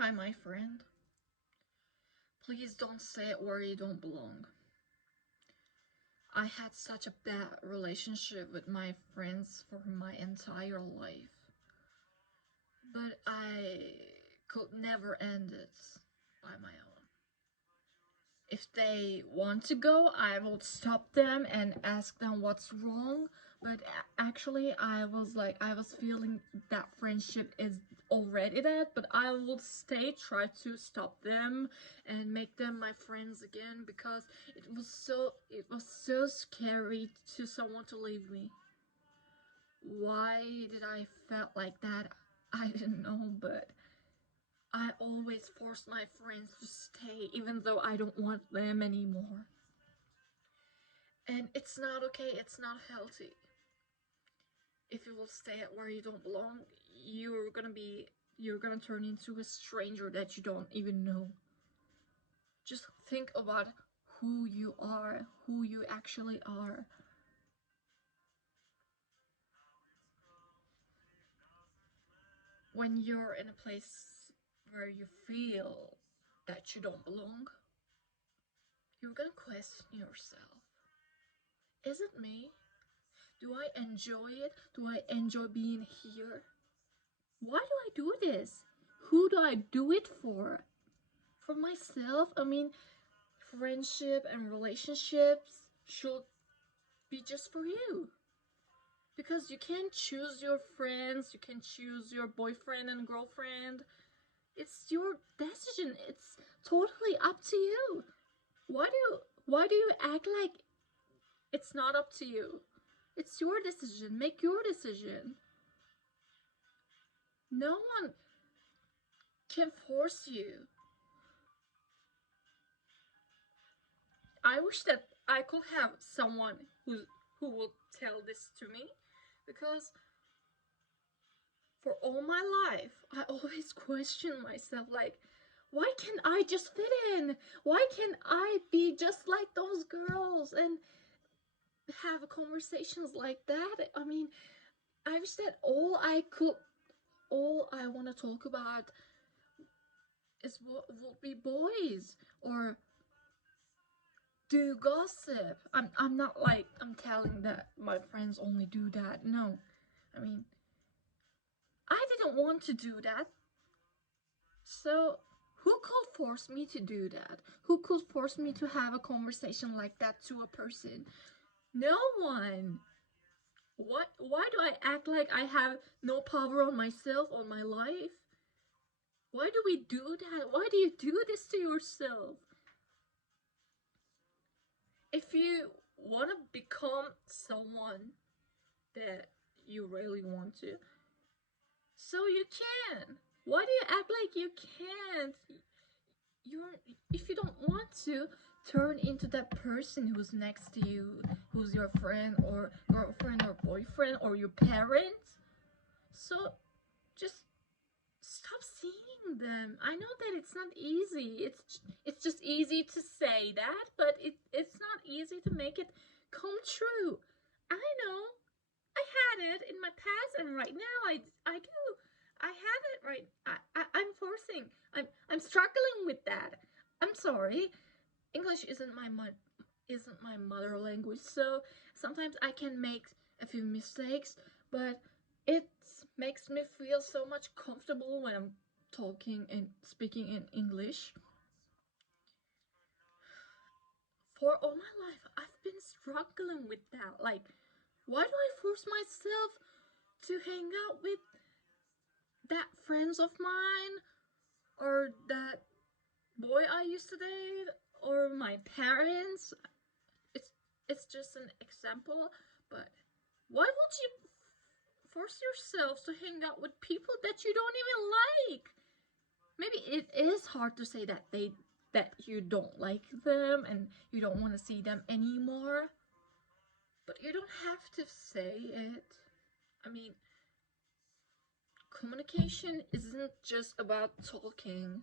Hi, my friend. Please don't say it where you don't belong. I had such a bad relationship with my friends for my entire life, but I could never end it by my own. If they want to go, I will stop them and ask them what's wrong. But actually, I was feeling that friendship is already dead, but I will stay, try to stop them and make them my friends again because it was so scary to someone to leave me. Why did I felt like that? I didn't know, but I always force my friends to stay even though I don't want them anymore. And it's not okay, it's not healthy. If you will stay at where you don't belong, you're gonna turn into a stranger that you don't even know. Just think about who you are, who you actually are. When you're in a place where you feel that you don't belong, you're gonna question yourself. Is it me? Do I enjoy it? Do I enjoy being here? Why do I do this? Who do I do it for? For myself? I mean, friendship and relationships should be just for you. Because you can't choose your friends, you can choose your boyfriend and girlfriend. It's your decision. It's totally up to you. Why do you act like it's not up to you? It's your decision. Make your decision. No one can force you. I wish that I could have someone who will tell this to me, because for all my life I always question myself, like, why can't I just fit in? Why can't I be just like those girls and have conversations like that? I mean, I wish that all I want to talk about is what would be boys, or do gossip. I'm not like I'm telling that my friends only do that. No. I mean, I didn't want to do that. So who could force me to do that? Who could force me to have a conversation like that to a person? No one. What why do I act like I have no power on myself, on my life? Why do we do that? Why do you do this to yourself? If you want to become someone that you really want to, so you can. Why do you act like you can't? You're If you don't want to turn into that person who's next to you, who's your friend or girlfriend or boyfriend or your parents, so just stop seeing them. I know that it's not easy. It's just easy to say that, but it's not easy to make it come true. I know. I had it in my past, and right now I do. I have it right. I'm forcing. I'm struggling with that. I'm sorry. English isn't my mother language, so sometimes I can make a few mistakes, but it makes me feel so much comfortable when I'm talking and speaking in English. For all my life, I've been struggling with that. Like, why do I force myself to hang out with that friends of mine, or that boy I used to date, or my parents? It's it's just an example, but why would you force yourself to hang out with people that you don't even like? Maybe it is hard to say that you don't like them and you don't want to see them anymore, but you don't have to say it. I mean, communication isn't just about talking.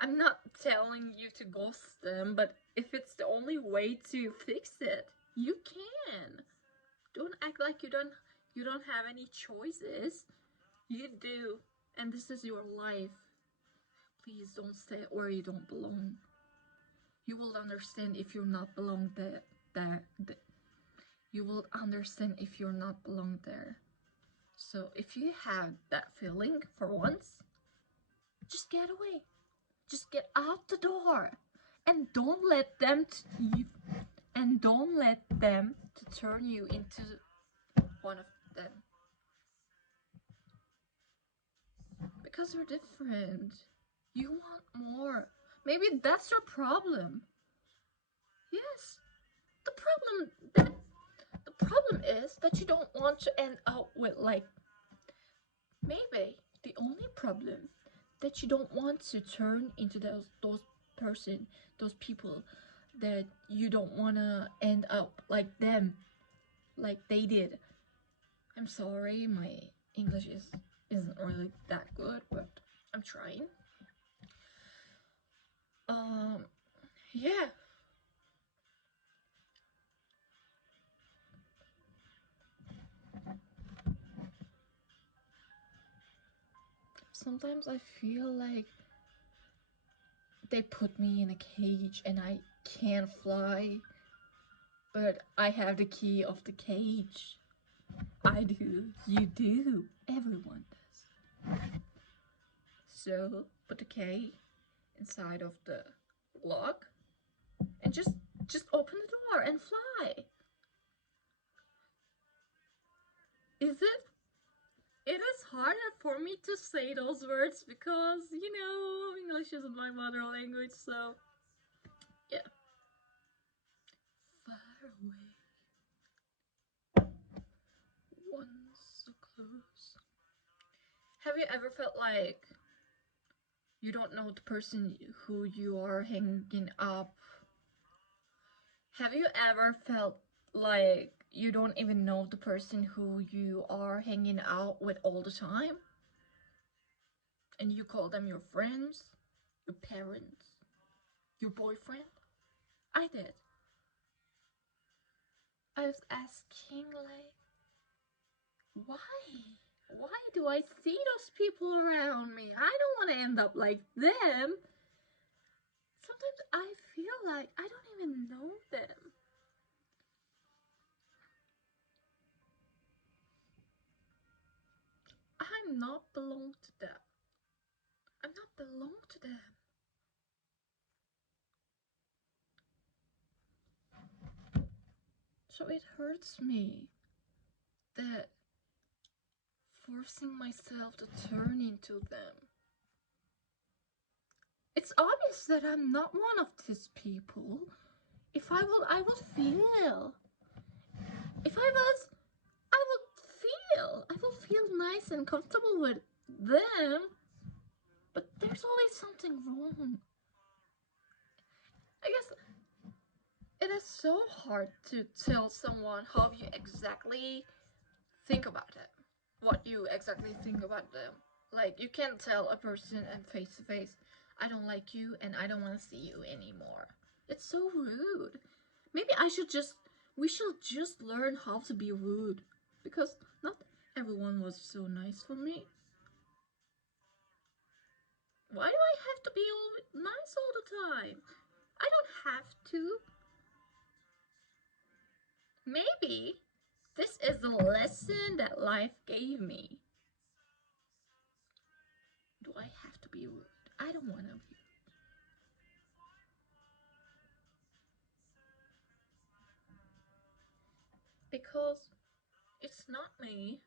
I'm not telling you to ghost them, but if it's the only way to fix it, you can. Don't act like you don't have any choices. You do, and this is your life. Please don't stay where you don't belong. You will understand if you're not belong there. You will understand if you're not belong there. So if you have that feeling for once, just get away. Just get out the door. And don't let them to turn you into one of them. Because you're different. You want more. Maybe that's your problem. Yes. The problem is that you don't want to end up with like, maybe the only problem that you don't want to turn into those people that you don't want to end up like them, like they did. I'm sorry, my English isn't really that good, but I'm trying. Yeah. Sometimes I feel like they put me in a cage and I can't fly, but I have the key of the cage. I do, you do, everyone does. So put the key inside of the lock and just open the door and fly. Is it? It is harder for me to say those words because, you know, English is my mother language, so yeah. Far away. One so close. Have you ever felt like you don't know the person who you are hanging up? Have you ever felt like you don't even know the person who you are hanging out with all the time? And you call them your friends, your parents, your boyfriend? I did. I was asking, like, why? Why do I see those people around me? I don't want to end up like them. Sometimes I feel like I don't even know them. I'm not belong to them. I'm not belong to them. So it hurts me that forcing myself to turn into them. It's obvious that I'm not one of these people. If I would feel. If I was, I would feel nice and comfortable with them. But there's always something wrong. I guess it is so hard to tell someone how you exactly think about it. What you exactly think about them. Like, you can't tell a person and face to face, I don't like you and I don't want to see you anymore. It's so rude. Maybe we should just learn how to be rude. Because not everyone was so nice for me. Why do I have to be nice all the time? I don't have to. Maybe this is the lesson that life gave me. Do I have to be rude? I don't want to be. Because it's not me.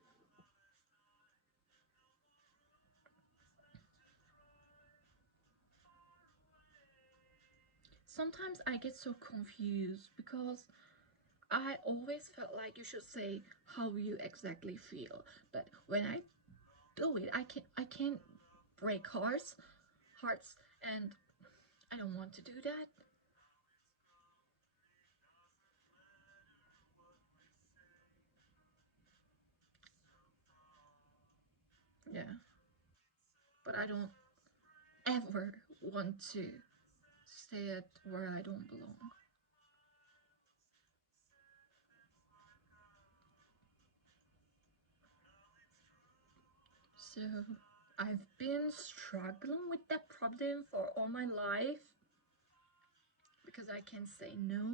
Sometimes I get so confused because I always felt like you should say how you exactly feel. But when I do it, I can't break hearts, and I don't want to do that. Yeah, but I don't ever want to stay at where I don't belong. So I've been struggling with that problem for all my life because I can't say no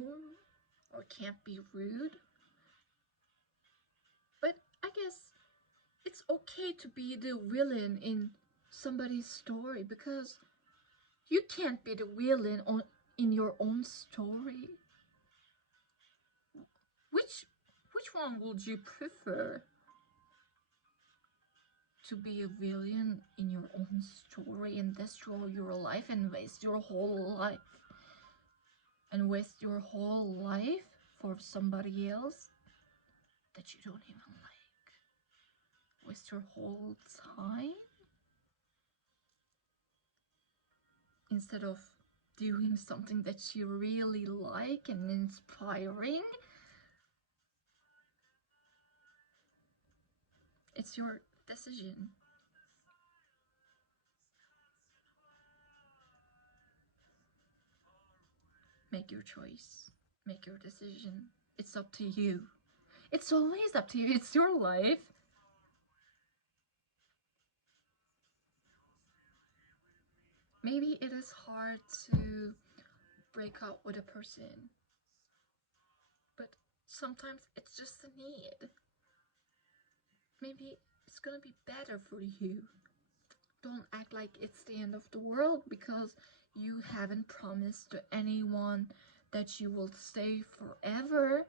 or can't be rude. But I guess it's okay to be the villain in somebody's story because you can't be the villain in your own story. Which one would you prefer? To be a villain in your own story and destroy your life and waste your whole life for somebody else that you don't even like, waste your whole time instead of doing something that you really like and inspiring. It's your decision. Make your choice, make your decision. It's up to you. It's always up to you. It's your life. Maybe it is hard to break up with a person, but sometimes it's just a need. Maybe it's gonna be better for you. Don't act like it's the end of the world because you haven't promised to anyone that you will stay forever.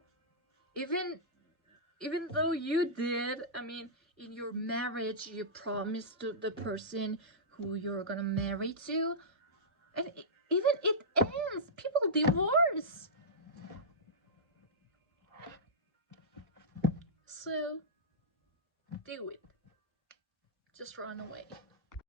Even though you did, I mean, in your marriage you promised to the person who you're gonna marry to, and even it ends. People divorce. So do it. Just run away.